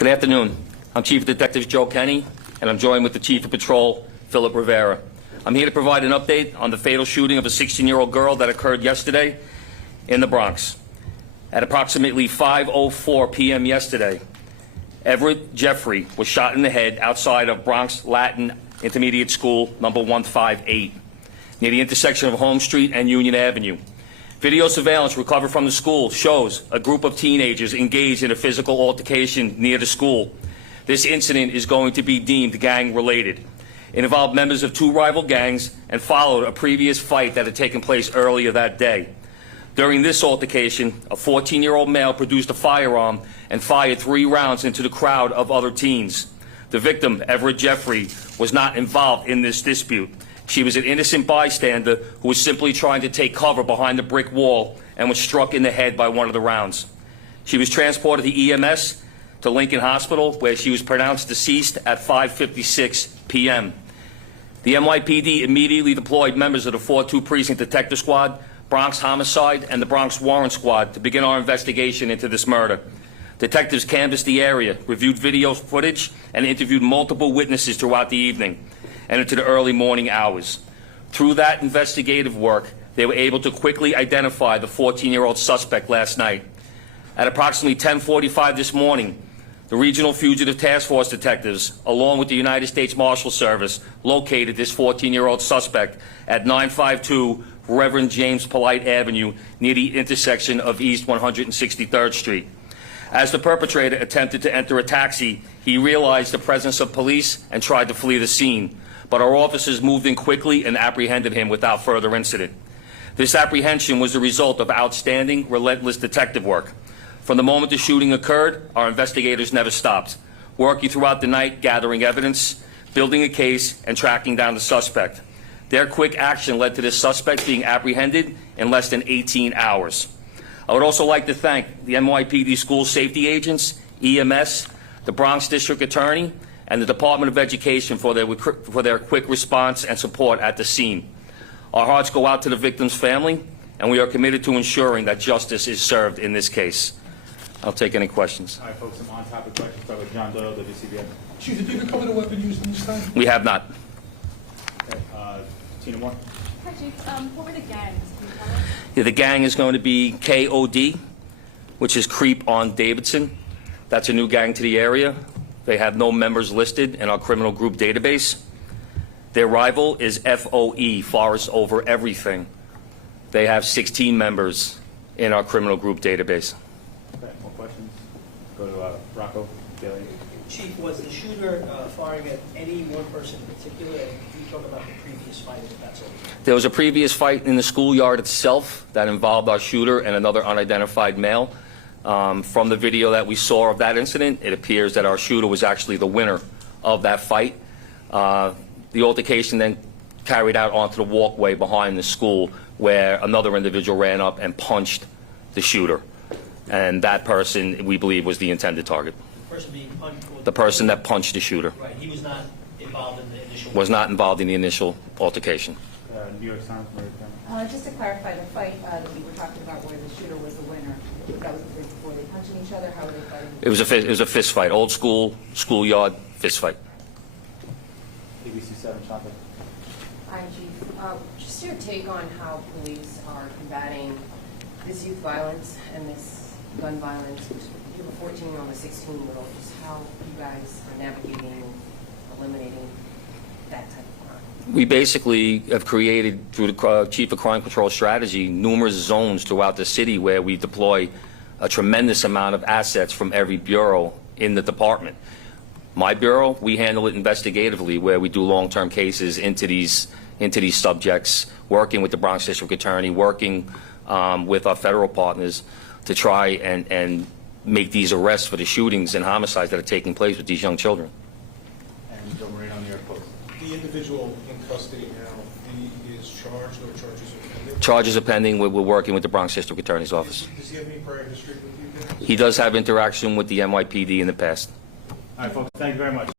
Good afternoon. I'm Chief Detective Joe Kenny, and I'm joined with the Chief of Patrol, Philip Rivera. I'm here to provide an update on the fatal shooting of a 16-year-old girl that occurred yesterday in the Bronx. At approximately 5:04 p.m. yesterday, Everett Jeffrey was shot in the head outside of Bronx Latin Intermediate School, number 158, near the intersection of Holmes Street and Union Avenue. Video surveillance recovered from the school shows a group of teenagers engaged in a physical altercation near the school. This incident is going to be deemed gang-related. It involved members of two rival gangs and followed a previous fight that had taken place earlier that day. During this altercation, a 14-year-old male produced a firearm and fired 3 rounds into the crowd of other teens. The victim, Everett Jeffrey, was not involved in this dispute. She was an innocent bystander who was simply trying to take cover behind a brick wall and was struck in the head by one of the rounds. She was transported to EMS to Lincoln Hospital, where she was pronounced deceased at 5:56 p.m. The NYPD immediately deployed members of the 4-2 Precinct Detective Squad, Bronx Homicide, and the Bronx Warrant Squad to begin our investigation into this murder. Detectives canvassed the area, reviewed video footage, and interviewed multiple witnesses throughout the evening and into the early morning hours. Through that investigative work, they were able to quickly identify the 14-year-old suspect last night. At approximately 10:45 this morning, the Regional Fugitive Task Force detectives, along with the United States Marshal Service, located this 14-year-old suspect at 952 Reverend James Polite Avenue near the intersection of East 163rd Street. As the perpetrator attempted to enter a taxi, he realized the presence of police and tried to flee the scene, but our officers moved in quickly and apprehended him without further incident. This apprehension was the result of outstanding, relentless detective work. From the moment the shooting occurred, our investigators never stopped, working throughout the night, gathering evidence, building a case, and tracking down the suspect. Their quick action led to this suspect being apprehended in less than 18 hours. I would also like to thank the NYPD school safety agents, EMS, the Bronx District Attorney, and the Department of Education for their quick response and support at the scene. Our hearts go out to the victim's family, and we are committed to ensuring that justice is served in this case. I'll take any questions. All right, folks, some on-topic questions. Start with John Doyle, WCBN. Chief, did you recover the weapon used in this time? We have not. Okay, Tina Moore. Hi, Chief. What were the gangs? Can you tell us? Yeah, the gang is going to be KOD, which is Creep on Davidson. That's a new gang to the area. They have no members listed in our criminal group database. Their rival is FOE, Forest Over Everything. They have 16 members in our criminal group database. Okay, more questions? Go to Rocco Daly. Chief, was the shooter firing at any one person in particular? And can you talk about the previous fight, if that's all? There was a previous fight in the schoolyard itself that involved our shooter and another unidentified male. From the video that we saw of that incident, it appears that our shooter was actually the winner of that fight. The altercation then carried out onto the walkway behind the school, where another individual ran up and punched the shooter. And that person, we believe, was the intended target. The person being punched? The person that punched the shooter. Right, he was not involved in the initial... Was not involved in the initial altercation. New York Times, Maria Cameron. Just to clarify, the fight that we were talking about where the shooter was the winner, that was before they punching each other? How were they fighting? It was a fist fight, old school, schoolyard fist fight. ABC 7, Shanta. Hi, Chief. Just your take on how police are combating this youth violence and this gun violence. You have a 14-year-old and a 16-year-old. Just how you guys are navigating, eliminating that type of crime. We basically have created, through the Chief of Crime Control strategy, numerous zones throughout the city where we deploy a tremendous amount of assets from every bureau in the department. My bureau, we handle it investigatively, where we do long-term cases into these subjects, working with the Bronx District Attorney, working with our federal partners to try and make these arrests for the shootings and homicides that are taking place with these young children. And Joe Marino, New York Post. The individual in custody now, he is charged or charges are pending? Charges are pending. We're working with the Bronx District Attorney's office. Does he have any prior history with you guys? He does have interaction with the NYPD in the past. All right, folks, thank you very much.